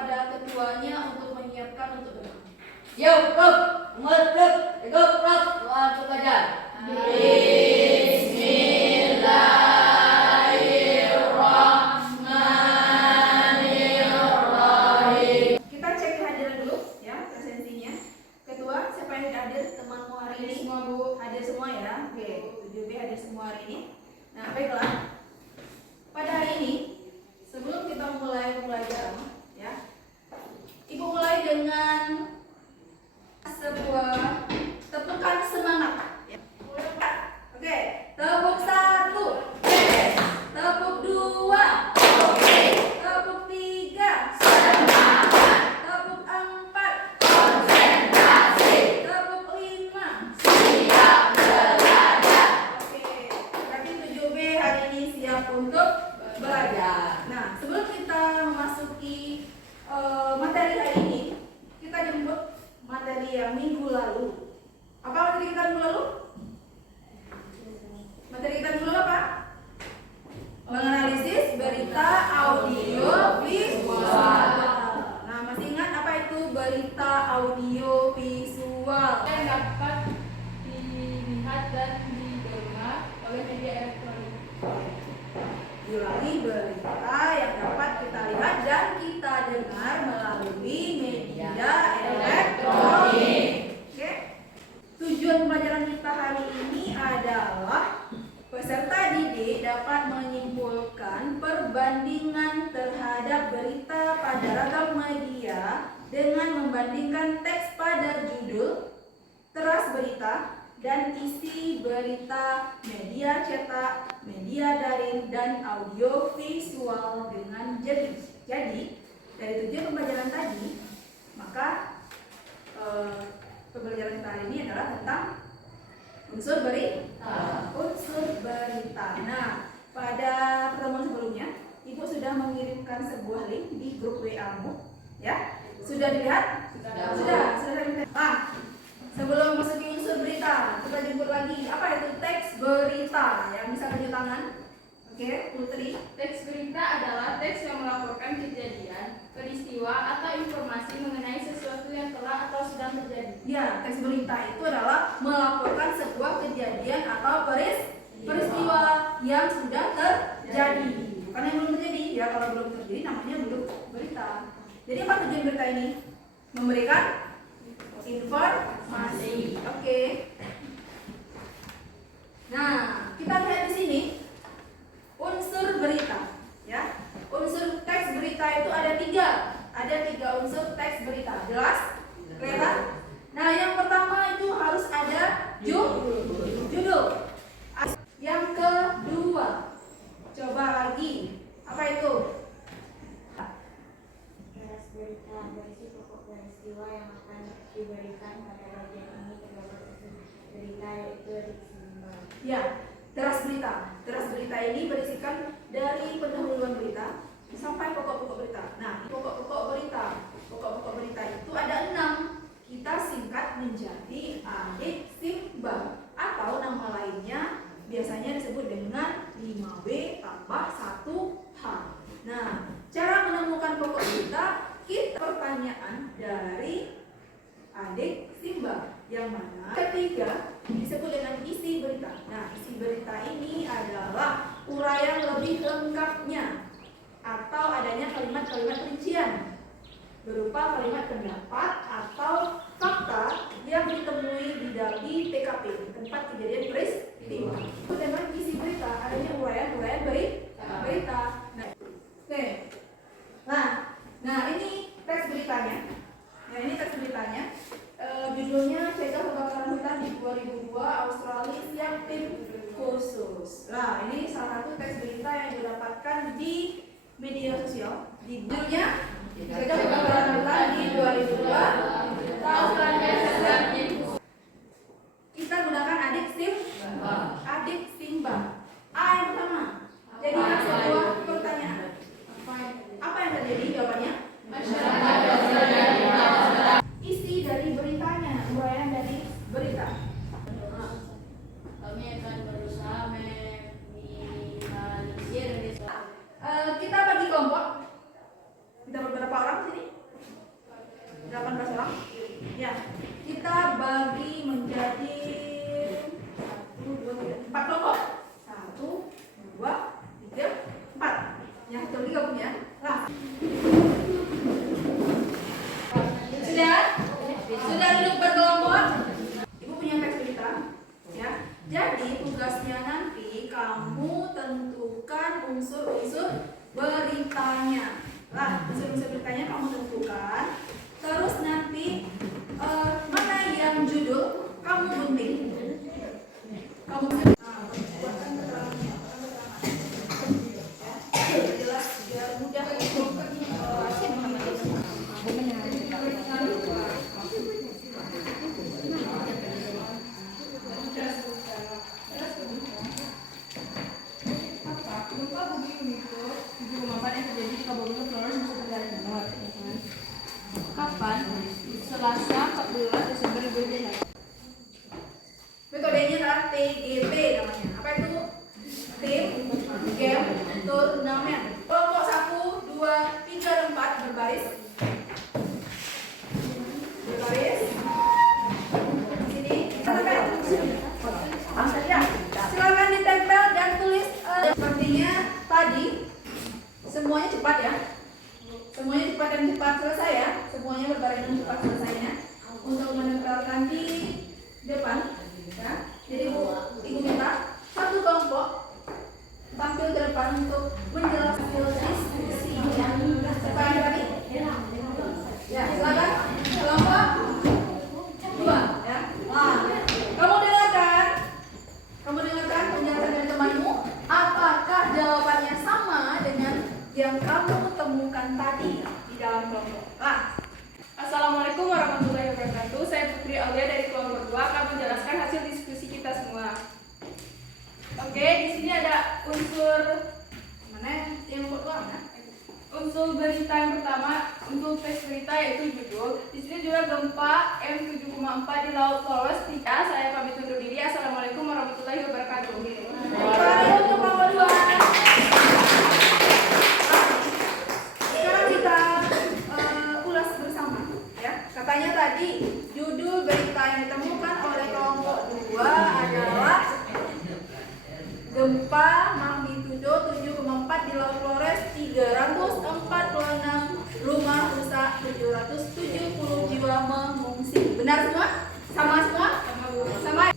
kepada ketuanya untuk menyiapkan untuk doa. Yo, Prof. Umur, Prof. Ikut, Prof. Doa untuk belajar. Bismillahirrahmanirrahim. Kita cek kehadiran dulu ya, presensinya. Ketua, siapa yang hadir temanmu hari ini? Semua, Bu. Hadir semua ya. Oke, 7B hadir semua hari ini. Nah, baiklah. Pada hari ini, sebelum kita mulai pembelajaran ya, Ibu mulai dengan sebuah tepukan semangat. Oke, tepuk 1, tepuk 2, tepuk 3, tepuk 4, tepuk 5. Oke, berarti 7B hari ini siap untuk belajar. Nah, sebelum kita memasuki materi hari ini, kita jemput materi yang minggu lalu. Apa materi kita minggu lalu? Materi kita minggu lalu apa? Menganalisis berita audio visual. Nah, masih ingat apa itu berita audio visual? Yang dapat dilihat dan didengar oleh media elektronik. Diulangi, berita yang dapat kita lihat dan kita dengar melalui media elektronik. Oke. Tujuan pembelajaran kita hari ini adalah peserta didik dapat menyimpulkan perbandingan terhadap berita pada ragam media dengan membandingkan teks pada judul, teras berita, dan isi berita media cetak, media daring, dan audio visual dengan jenis. Jadi, dari tujuan pembelajaran tadi, maka pembelajaran kita hari ini adalah tentang unsur berita. Unsur berita. Nah, pada pertemuan sebelumnya, Ibu sudah mengirimkan sebuah link di grup WA-mu, ya? Sudah dilihat? Sudah. Nah, sebelum masuki unsur berita, kita jemput lagi. Apa itu teks berita? Yang bisa tunjuk tangan. Oke, Putri. Teks berita adalah teks yang melaporkan kejadian, peristiwa, atau informasi mengenai sesuatu yang telah atau sedang terjadi. Ya, teks berita itu adalah melaporkan sebuah kejadian atau peristiwa yang sudah terjadi. Bukan yang belum terjadi. Ya, kalau belum terjadi namanya belum berita. Jadi apa tujuan berita ini? Memberikan informasi. Oke. Nah, kita lihat di sini unsur berita, ya. Unsur teks berita itu ada tiga. Ada tiga unsur teks berita. Jelas? Kelihatan? Nah, yang pertama itu harus ada judul. Yang kedua, coba lagi. Apa itu? Teras berita berisi pokok peristiwa yang akan diberikan pada bagian ini. Terdapat berita yaitu disimbang. Ya, teras berita. Teras berita ini berisikan dari pendahuluan berita sampai pokok-pokok berita. Nah, pokok-pokok berita. Pokok-pokok berita itu ada 6. Kita singkat menjadi adik simbang atau nama lainnya biasanya disebut dengan 5W tambah 1H. Nah, cara menemukan pokok berita, kita pertanyaan dari adik simbang yang mana ketiga disebut dengan isi berita. Nah, isi berita ini adalah uraian lebih lengkapnya atau adanya kalimat-kalimat rincian berupa kalimat pendapat atau fakta yang ditemui di TKP, tempat kejadian peristiwa. Dengan isi berita adanya uraian-uraian berita. Nah, oke. Nah, ini teks beritanya. Nah, ini teks beritanya. Judulnya Cegah Kebakaran Hutan di 2002 Australia Siap Tim Khusus. Nah, ini salah satu teks berita yang didapatkan di media sosial. Di judulnya Cegah Kebakaran Hutan di 2002 Australia Siap Tim Khusus. Kita gunakan adik simbang. A yang pertama. Jadikan sebuah pertanyaan. Apa yang terjadi? Jawabannya? Isi dari beritanya, uraian dari berita. Kami akan berusaha meminimalisir risiko. Kita bagi kelompok. Kita beberapa orang di sini. Jadi tugasnya nanti kamu tentukan unsur-unsur beritanya. Lah, unsur-unsur beritanya kamu tentukan. Terus nanti mana yang judul kamu gunting. Kamu buatkan keterangannya. Ya, jelas biar mudah untuk Gempa bumi magnitudo 7,4 yang terjadi di Kabupaten Flores, Nusa Tenggara Timur. Kapan? Selasa 14 Desember 2020. metodenya adalah TGT namanya. Apa itu? Tim Game Turnamen. Kelompok 1, 2, 3, dan 4 berbaris. Berbaris. Sini. Ya, silakan ditempel dan tulis. Sepertinya tadi semuanya cepat ya. Semuanya cepat dan cepat selesai ya. Semuanya berbaris dan cepat selesainya. Untuk menempelkan di depan. Ya. Jadi ibu minta satu kelompok tampil ke depan untuk menjelaskan diskusi ya. Siapa yang berani? Ya, silakan. Kelompok 2 ya. Nah, kamu dengarkan penjelasan dari temanmu. Apakah jawabannya sama dengan yang kamu temukan tadi di dalam kelompok? Nah, Assalamualaikum warahmatullahi wabarakatuh. Saya Putri Aulia dari kelompok 2 akan menjelaskan hasil diskusi kita semua. Oke, di sini ada unsur mana yang kelompok 2 mana? unsur berita yang pertama untuk teks berita yaitu judul. Di sini juga gempa M7,4 di Laut Flores. Saya pamit undur diri. Assalamualaikum warahmatullahi wabarakatuh. Waalaikumsalam kelompok 2. Sekarang kita ulas bersama ya. Katanya tadi judul berita yang ditemukan oleh kelompok 2 adalah gempa magnitudo 7,4 di Laut Flores, 346 rumah rusak, 770 jiwa mengungsi. Benar semua? Sama semua? Sama.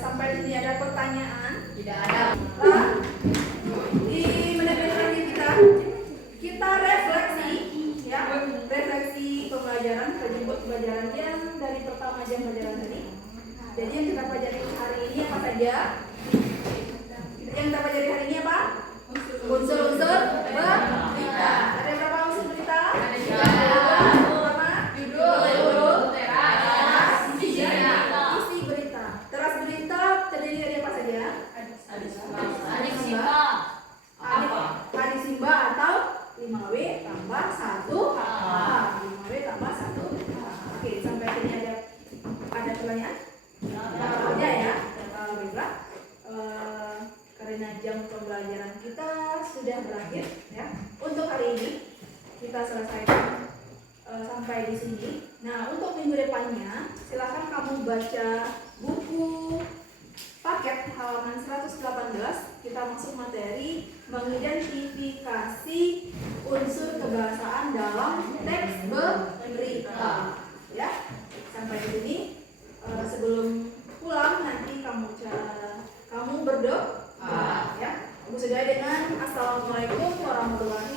Sampai di sini ada pertanyaan? Tidak ada. Lah, di menit terakhir kita refleksi ya, refleksi pembelajaran, penjemput pembelajaran yang dari pertama jam pelajaran tadi. Jadi yang kita pelajari hari ini apa saja? Yang kita pelajari hari ini apa? Unsur-unsur berita. Ada berapa unsur berita? Ada tiga. Pertama, Judul, isi berita. Teras berita terdiri dari apa saja? Adik Simba. Adik Simba atau 5W tambah 1H. 5W tambah 1H. Oke, sampai sini ada pertanyaan? Ada ya. Baiklah. Karena jam pembelajaran kita sudah berakhir ya. Untuk hari ini kita selesaikan sampai di sini. Nah, untuk minggu depannya silakan kamu baca buku paket halaman 118. Kita masuk materi mengidentifikasi unsur kebahasaan dalam teks berita ya. Sampai di sini. Sebelum pulang nanti kamu berdoa ya. Kamu sudah dengan Assalamualaikum warahmatullahi